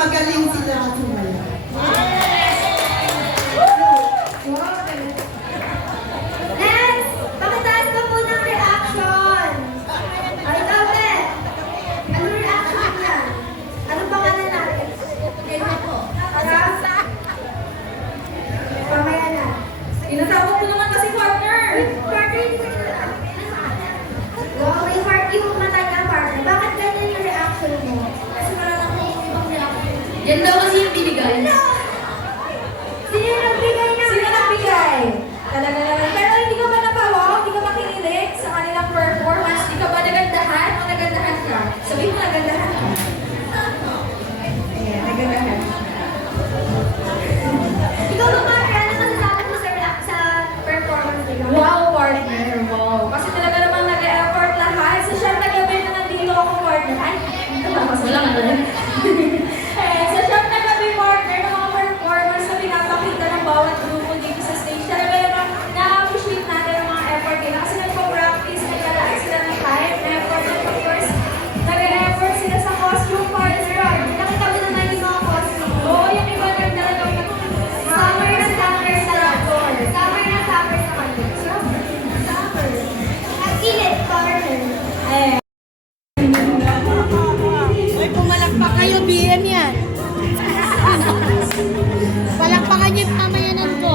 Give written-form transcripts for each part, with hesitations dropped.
magaling sila sumaya. Next! Pakitaas ka po ng reaction. Ay, ikaw, Be. Anong reaction niya? Anong pangalan natin? Kaya po. Mamaya na. Tinatawag ko naman kasi partner. Partner, hindi ko na. Wow, may heart yung mata niya, partner. Bakit ganyan yung reaction mo? Kasi wala na akong ibang reaction. Yan daw kasi yung binigay. Ano? Sino yung nagbigay na? Sino nagbigay? Talaga naman. Pero hindi ka ba napawaw? Hindi ka ba kinilig sa kanilang performance? Hindi ka ba nagandahan o nagandahan ka? Sabihin mo nagandahan ka. Ayan, nagandahan. Ikaw ba, partner? Ano masasabi mo sa performance nila? Wow, partner. Wow. Kasi talaga namang nag-effort lahat. Sa siyang nagabi na nandito ako, partner. Ay, ito ba? Mas wala nga doon. Eh, sa siyang nagabi, partner, ng mga performance na pinapakita ng bawat grupo dito sa stage. Talaga namang na-appreciate natin ang mga effort nila. Kasi nagpa-practice, naglalaan sila ng time, effort, and of course, nag-effort sila sa costume, partner. Nakita mo naman yung mga costume. Oo, yung iba nagdalagang Summer na summer sa labor. Summer na summer sa kanila. Summer. Ang init, partner. Eh, Ay, pumalakpak kayo, BM yan. Palakpakan niyo yung pamayanan ko.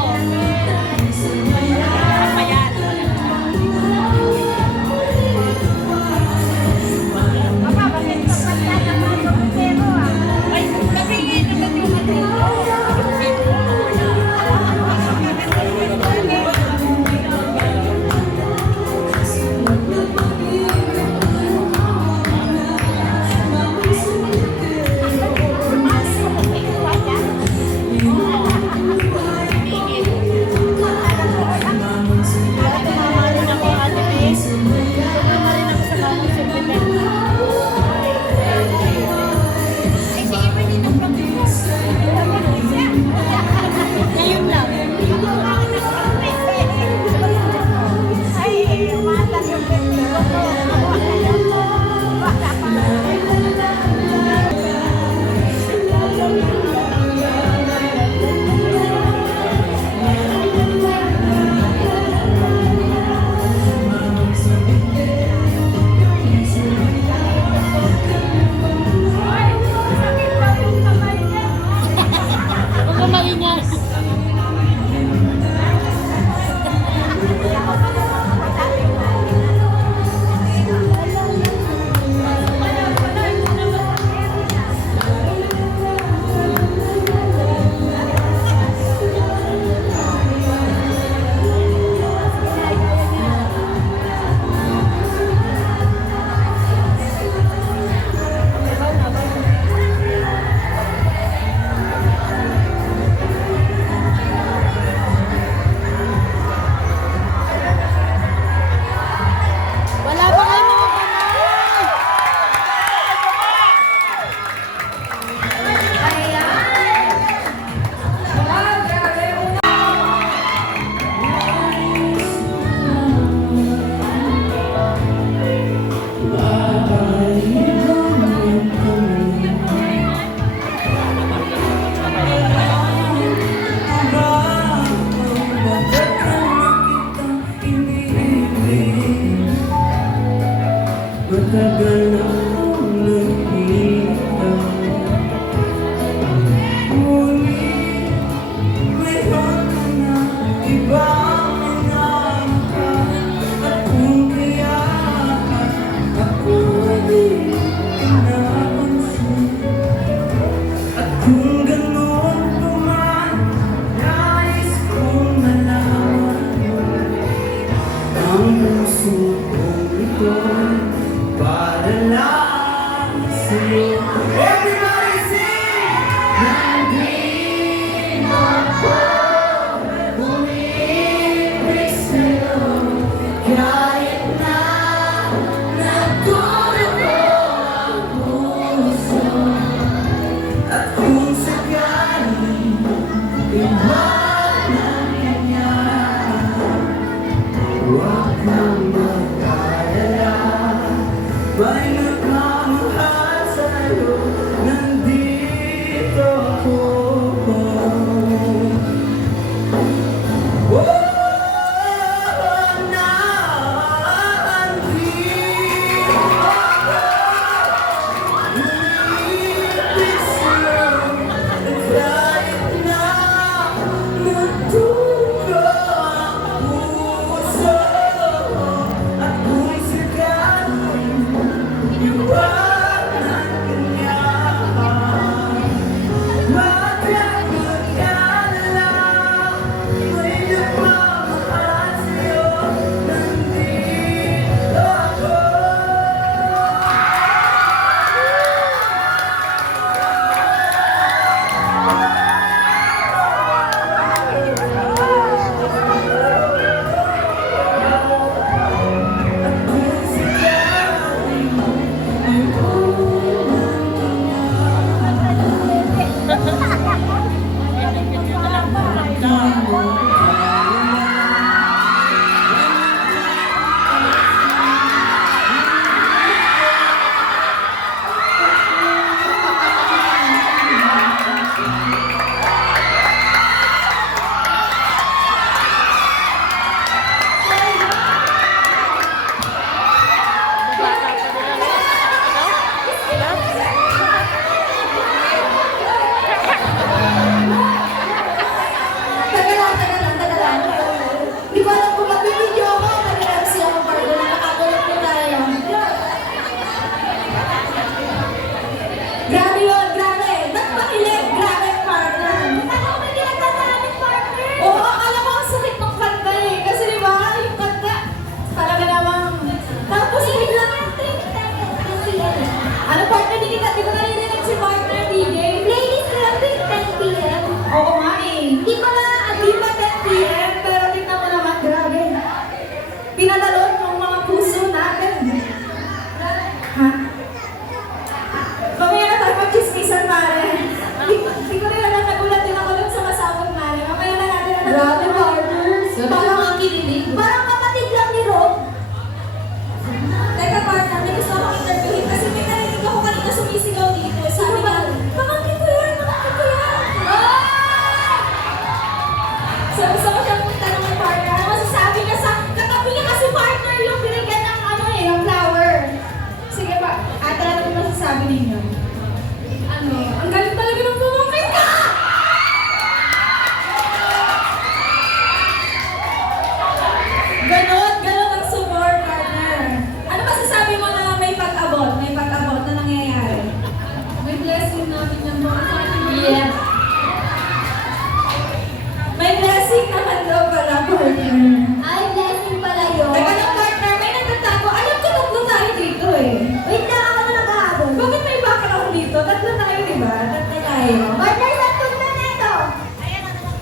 kayo, di ba? Ba't na tayo? Partner, saktong na nito.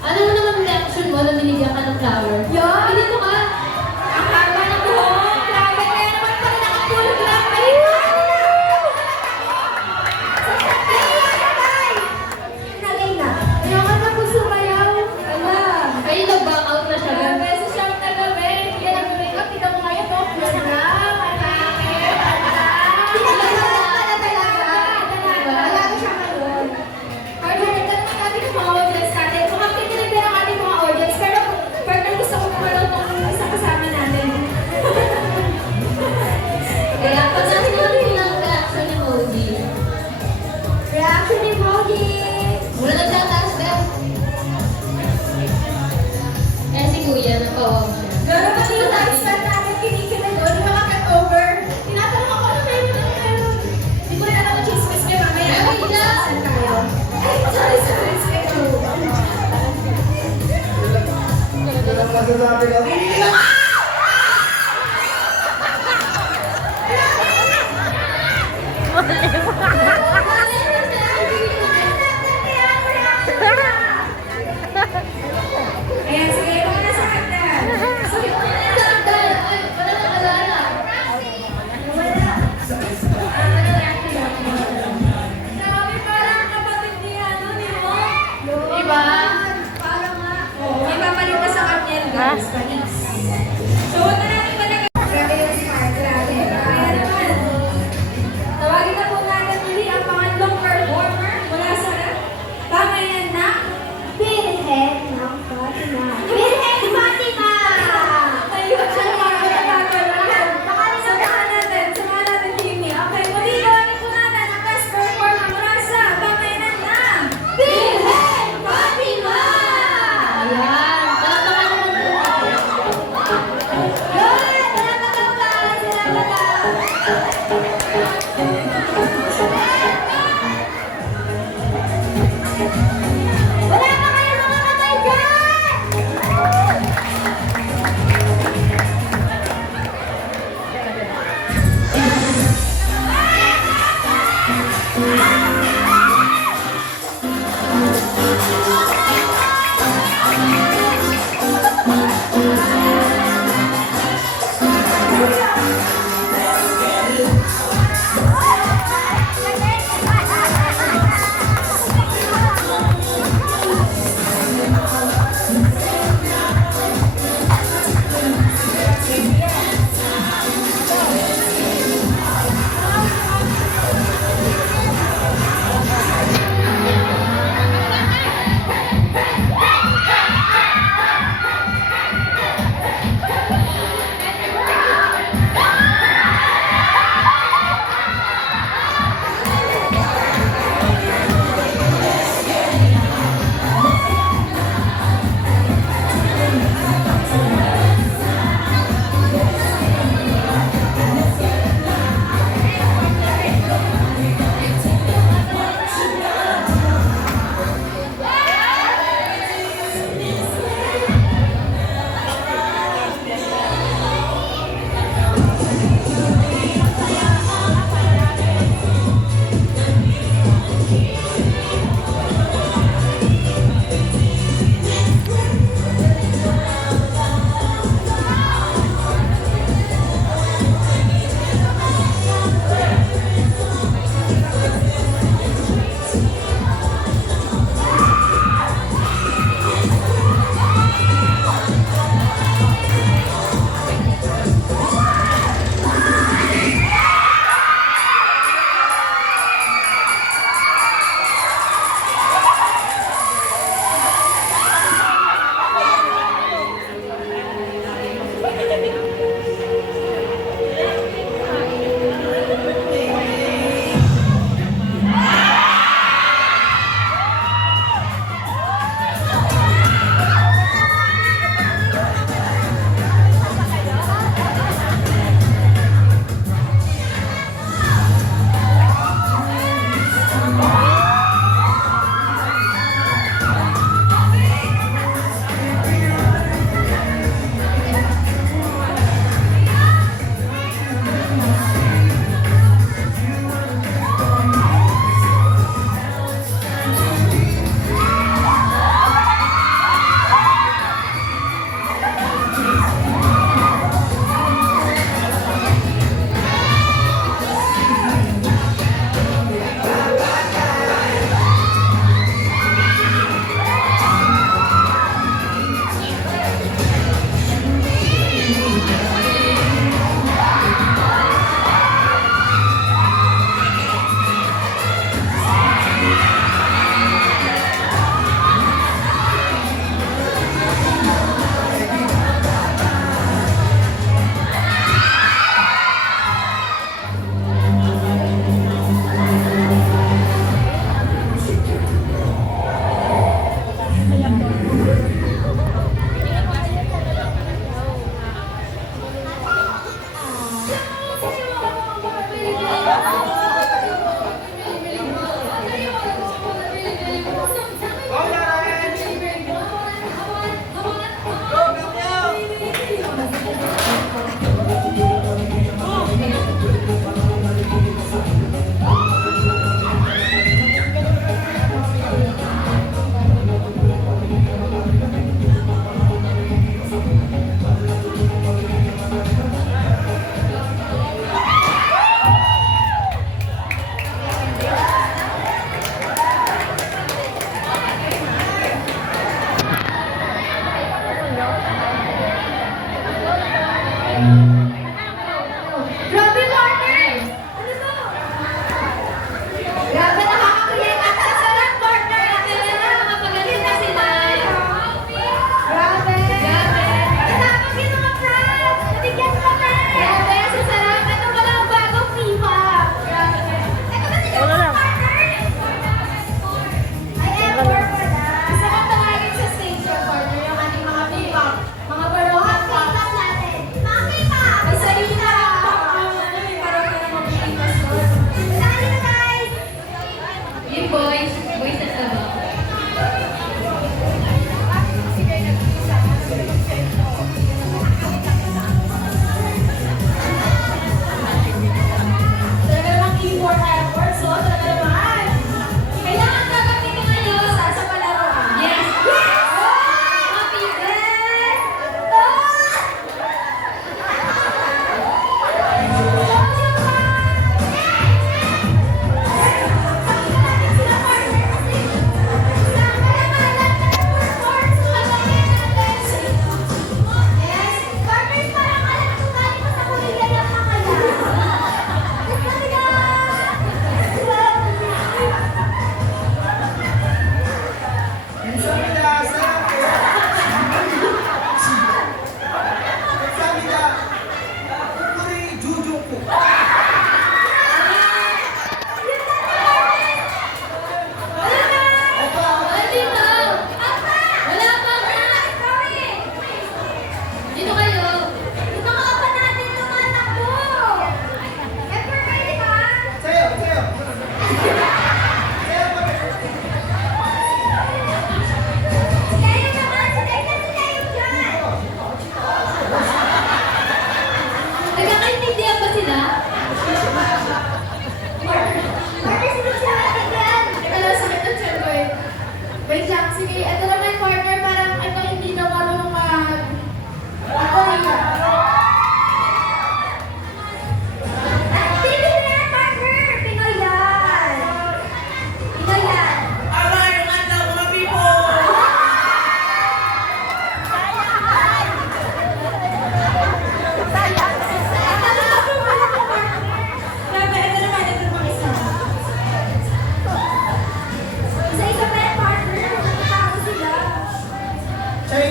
Ano mo naman reaction mo na binigyan ka ng flower? Yun! Hindi mo ka. Ang haba ng buhok! Grabe, kaya naman pala nakapulog lang kayo! Nalay na. Ayaw na po sumayaw. Ala! Ay, nag-back out na siya. Grabe, sa siyang na gabi, hindi na nag-makeup. Tignan mo ngayon, no? Yun na, malaki, Pinagkakala talaga. Talaga siya ngayon. Partner, nagtanong natin yung mga audience natin. Kung ang kikinig din ang ating mga audience, pero partner, gusto ko naman itong isang kasama natin. Kaya pag-asin mo rin ng reaction ni Moji. Reaction ni Moji. Wala nagtataas ka. Eh, si Kuya, napawa mo. Pero pati yung lifestyle natin, kinikinig doon, yung mga cut-over. Tinatanong ako, ano meron? Hindi ko na alam ang chismis niya mamaya. Ay, wait lang. Saan tayo? Ay, sorry. Ano masasabi ka? Ayan, sige, ito na sa kanta. Sige, sandal. Ay, wala nang alala. Grabe, parang kapatid ni ano, ni Mo. Diba? Parang nga. Oo, may papalit pa sa kanya, guys. Panis. So, huwag na natin talaga. Grabe yung smart, grabe. Kaya naman. Tawagin na po natin muli ang pangatlong performer mula sa pamayan na Birhen ng Fatima. Birhen Fatima! ayun. Ano mga pinagkakaroon? Samahan natin, Jimmy. Okay, muli, tawagin po natin ang best performer mula sa pamayan na Birhen Fatima! Ayan. Palakpakan naman po. Yun! Salamat guys! Wala pa kayo mga kamay dyan!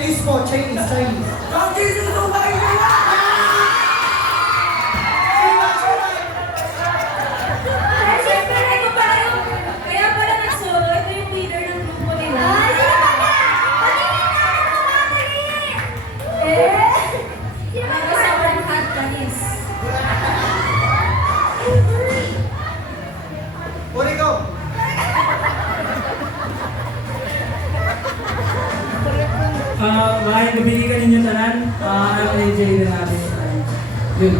Chinese po, Chinese. Ay, siyempre, ito pala yung, kaya pala nag-solo, ito yung leader ng grupo nila. Ay, sino ba na? Patingin na ako patingin! Sino ba Pero na? sobrang hot kanis. Uri ko. Mahal gabili ka ninyo tanan. Ang enjoy na natin. Yun.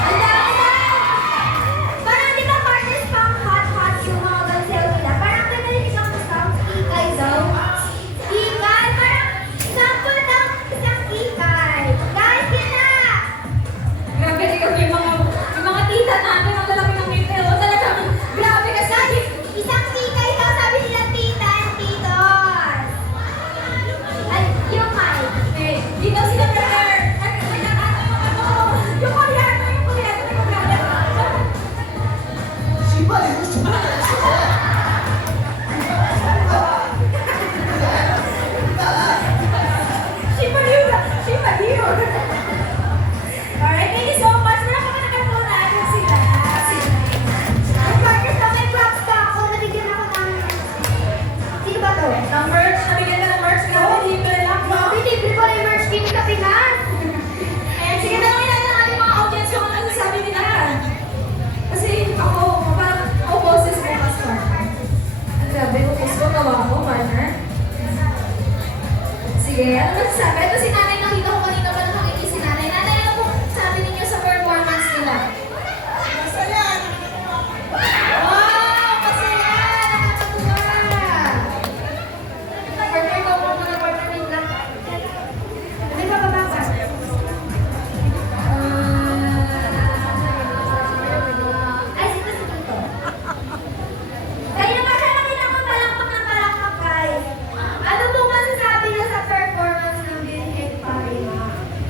Ang dami na! Parang di ba partners pang hot yung mga bansel nila? Parang narinig ako sa kikay daw. Kikay? Parang sample ng isang kikay. Guys, yun na! Grabe, yung mga tita natin, ang lalaki ng ngiti. O, talagang, grabe kasi. Isang kikay daw sabi nila tita and titos. Ay, yung mic. Eh, di daw sila prepare. Yung koreano. Shiba yun. Alright, thank you so much. Nakapaganagan po natin sila. Ang partners daw may props pa ako. Nabigyan ako ng... Sino ba to? Ng merch, nabigyan na ng merch. Grabe, libre lang. Grabe, libre ko yung merch kini sa Pinas. Eh, sige, tanongin natin ang ating mga audience kung ano sasabi nila. Kasi ako, parang ako boses ko, Pastor. Ang grabe, boses ko, gawa ko, partner. Sige, ano ba sasabi? Ito si nanay, nakita ko kanina pa na nakikita si nanay. Nanay, ano po sabi ninyo sa performance nila? Wow! Masaya! Nakakatuwa! Partner, ikaw po muna, partner, wait lang. Ano ba babasa? Ay, sino si Tito? Kaya nga siya nakita ko palakpak ng palakpak, guys. Ano po masasabi niyo sa performance ng Binhead Party?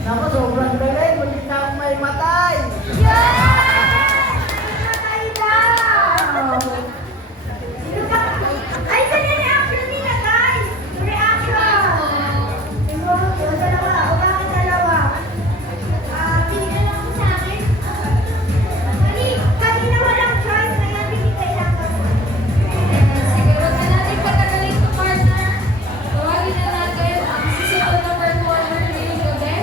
Naku, sobrang galing. Muli na akong may matay. Yes! Matay daw! Sino ba? Ay, saan yung reaction nila, guys? Reaction! Dalawa. O bakit dalawa? Tinignan lang ko sa akin. Kanina walang choice, kaya binigay lang ko. Sige, wag na natin patagalin ito, partner. Tawagin na natin ang susunod na performer ngayong gabi.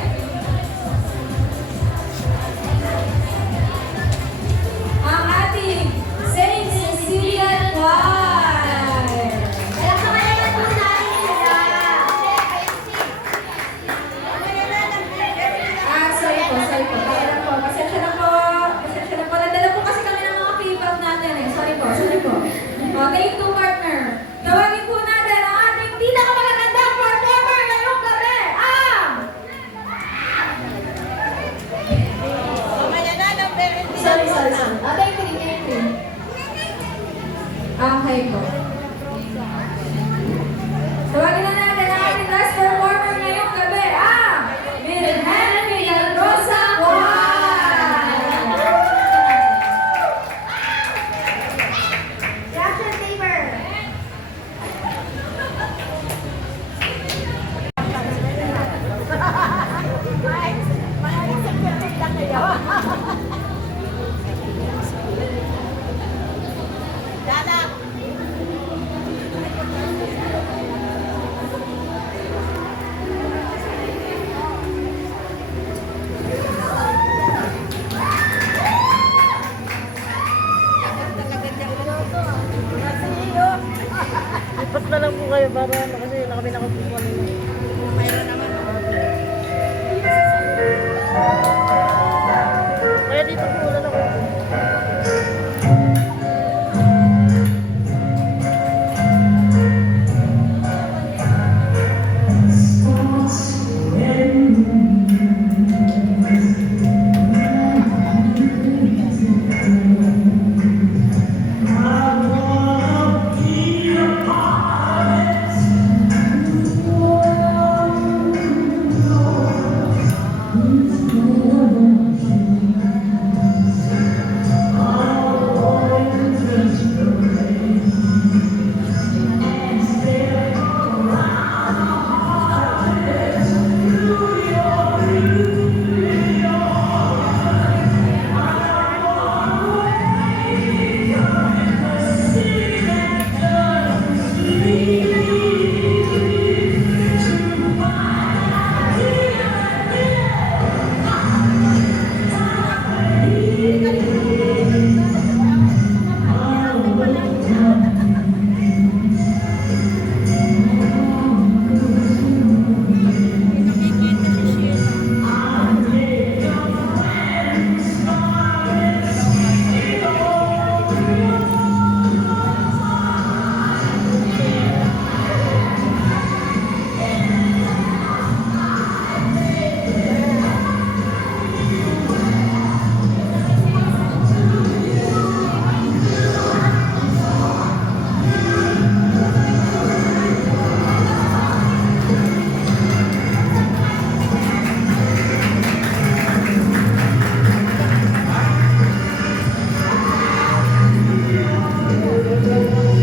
Ang ating Saint Cecilia Choir. Kaya kamalayan po natin sila. Sorry po. Kaya lang po. Pasensya na po. Nadala po kasi kami ng mga K-pop natin eh. Sorry po. Take two, partner. Tawagin po natin ang ating pinakamagandang performer ngayong gabi. Sorry. Thank you. Okay po. Tawagin na natin ang ating last performer ngayong gabi. Virgen Milagrosa Choir. Reaction paper. Lipat na lang po kayo para ano kasi na kami nakapupuan. Mayroon naman. Kaya dito po na ako. Oh Thank